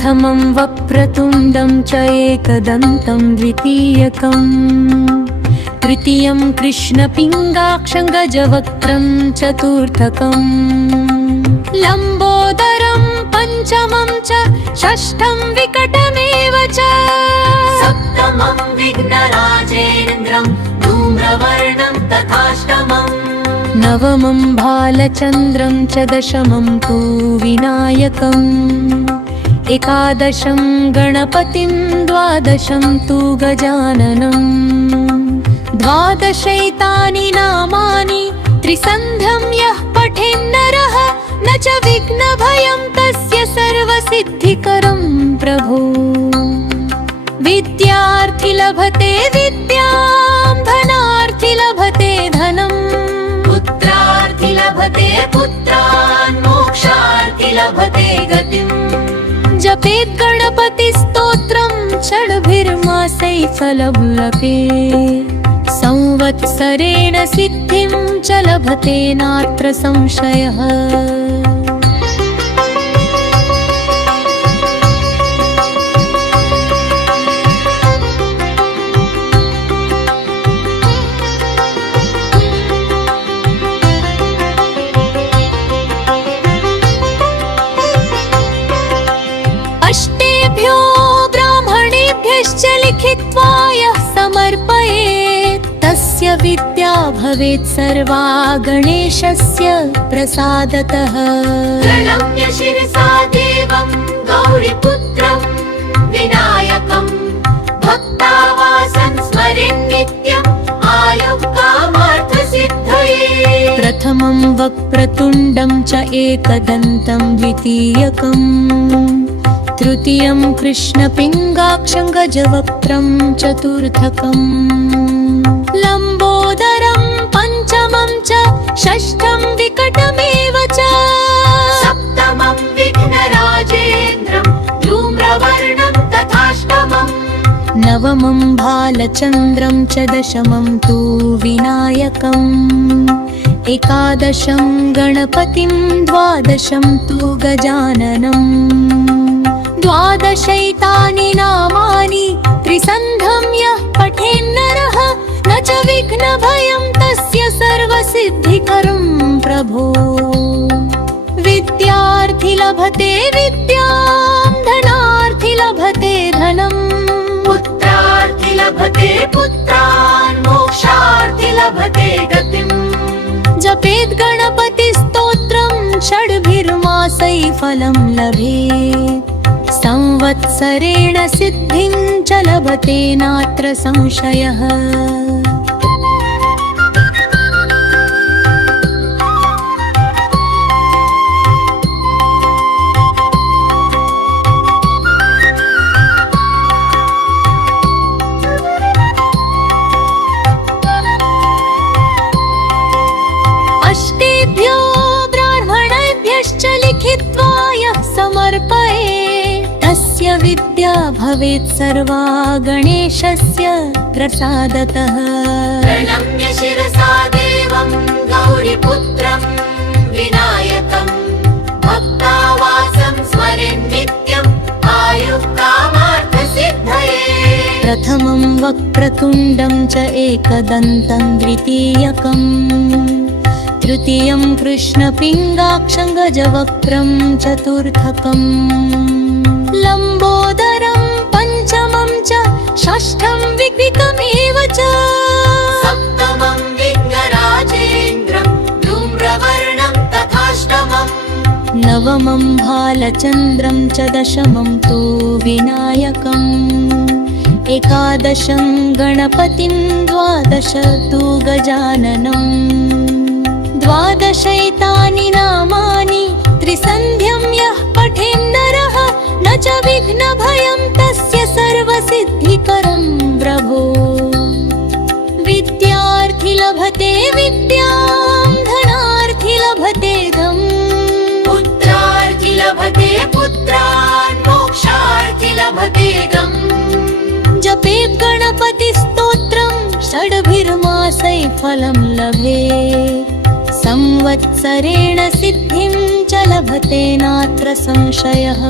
प्रथमं वक्रतुण्डं च एकदन्तं द्वितीयकं तृतीयं कृष्णपिङ्गाक्षं गजवक्त्रं चतुर्थकं लम्बोदरं पञ्चमं च षष्ठं विकटमेव च सप्तमं विघ्नराजेन्द्रं धूम्रवर्णं तथाष्टमम् नवमं भालचन्द्रं च दशमं तु विनायकम् एकादशं गणपतिं द्वादशं तु गजाननं द्वादशैतानि नामानि त्रिसन्ध्यं यः पठेन्नरः न च विघ्नभयं तस्य सर्वसिद्धिकरं प्रभो विद्यार्थी लभते विद्यां धनार्थी लभते धनम् पुत्रार्थी लभते पुत्रान् मोक्षार्थी लभते गतिम् जपेत् गणपतिस्तोत्रं षड्भिर्मासै फलं लभेत् संवत्सरेण सिद्धिं च लभते नात्र संशयः अष्टेभ्यो ब्राह्मणेभ्यश्च लिखित्वा यः समर्पयेत् तस्य विद्या भवेत् सर्वा गणेशस्य प्रसादतः प्रणम्य शिरसा देवं गौरीपुत्रं विनायकं भक्तावासं स्मरेन् नित्यम् आयुः कामार्थसिद्धये प्रथमं वक्रतुण्डं च एकदन्तं द्वितीयकम् तृतीयं कृष्णपिङ्गाक्षं गजवक्त्रं चतुर्थकं लम्बोदरं पञ्चमं च षष्ठं विकटमेव च सप्तमं विघ्नराजेन्द्रं धूम्रवर्णं तथाष्टमम् नवमं भालचन्द्रं च दशमं तु विनायकम् एकादशं गणपतिं द्वादशं तु गजाननम् द्वादशैतानि नामानि त्रिसन्ध्यं यः पठेन्नरः न च विघ्नभयं तस्य सर्वसिद्धिकरं प्रभो विद्यार्थी लभते विद्यां धनार्थी लभते धनम् पुत्रार्थी लभते पुत्रान् मोक्षार्थी लभते गतिम् जपेत् गणपतिस्तोत्रं षड्भिर्मासै फलं लभेत् संवत्सरेण सिद्धिं च लभते नात्र संशयः अष्टेभ्यो ब्राह्मणेभ्यश्च लिखित्वा यः समर्पयेत् तस्य विद्या भवेत् सर्वा गणेशस्य प्रसादतः प्रणम्य शिरसा देवं गौरीपुत्रं विनायकं भक्तावासं स्मरेन् नित्यम् आयुः कामार्थसिद्धये प्रथमं वक्रतुण्डं च एकदन्तं द्वितीयकम् तृतीयं कृष्णपिङ्गाक्षं गजवक्त्रं चतुर्थकं लम्बोदरं पञ्चमं च षष्ठं विकटमेव च सप्तमं विघ्नराजेन्द्रं धूम्रवर्णं तथाष्टमम् नवमं भालचन्द्रं च दशमं तु विनायकम् एकादशं गणपतिं द्वादश तु गजाननम् द्वादशैतानि नामानि त्रिसन्ध्यं यः पठेन्नरः न च विघ्नभयं तस्य सर्वसिद्धिकरं प्रभो विद्यार्थी लभते विद्यां धनार्थी लभते धनम् पुत्रार्थी लभते पुत्रान् मोक्षार्थी लभते गम् जपेत् गणपतिस्तोत्रं षड्भिर्मासै फलं लभेत् संवत्सरेण सिद्धिं च लभते नात्र संशयः।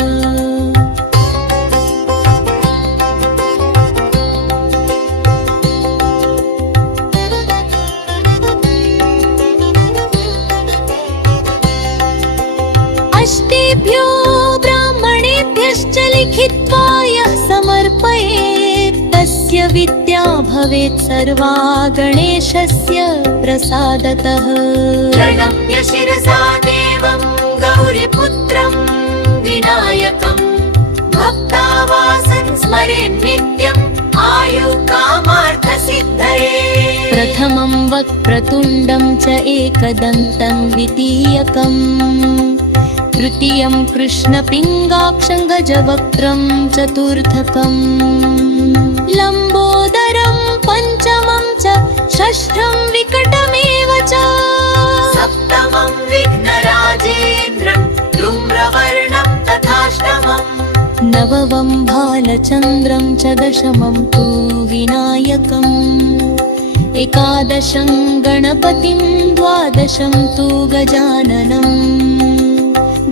लिखित्वा यः समर्पयेत् तस्य विद्या भवेत् सर्वा गणेशस्य प्रसादतः। प्रणम्य शिरसा देवं गौरीपुत्रं विनायकं भक्तावासं स्मरेन् नित्यम् आयुकामार्थसिद्धये। प्रथमं वक्त्रतुण्डं च एकदन्तं द्वितीयकं तृतीयं कृष्णपिङ्गाक्षं गजवक्त्रं चतुर्थकं लम्बोदरं पञ्चमं च षष्ठं विकटमेव च सप्तमं विघ्नराजेन्द्रं धूम्रवर्णं तथाष्टमम् नवमं भालचन्द्रं च दशमं तु विनायकम् एकादशं गणपतिं द्वादशं तु गजाननम्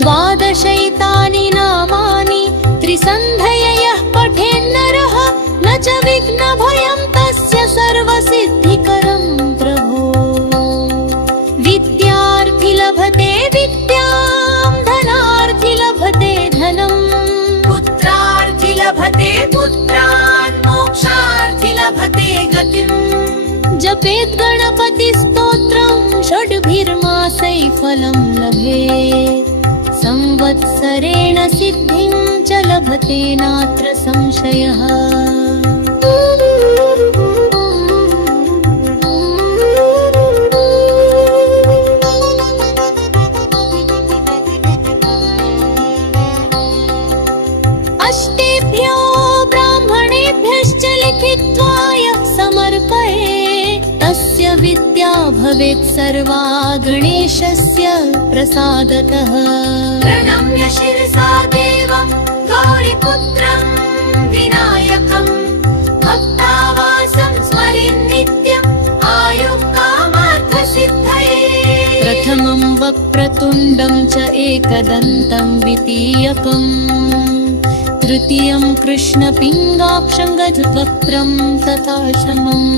द्वादशैतानि नामानि त्रिसन्धय यः पठेन्नरः न च विघ्नभयं तस्य सर्वसिद्धिकरं प्रभो। विद्यार्थी लभते विद्यां धनार्थी लभते धनम् पुत्रार्थी लभते पुत्रान् मोक्षार्थी लभते गतिम् जपेत् गणपतिस्तोत्रं षड्भिर्मासै फलं लभेत् संवत्सरेण सिद्धिं च लभते नात्र संशयः। अष्टेभ्यो ब्राह्मणेभ्यश्च लिखित्वा यः समर्पयेत् तस्य विद्या भवेत् सर्वा गणेशस्य प्रसादतः। प्रणम्य शिरसा देवं गौरीपुत्रं विनायकं भक्तावासं स्मरेन् नित्यम् आयुकामार्थसिद्धये। प्रथमं वक्रतुण्डं च एकदन्तं द्वितीयकं तृतीयं कृष्णपिङ्गाक्षं गजवक्त्रं तथाष्टमम्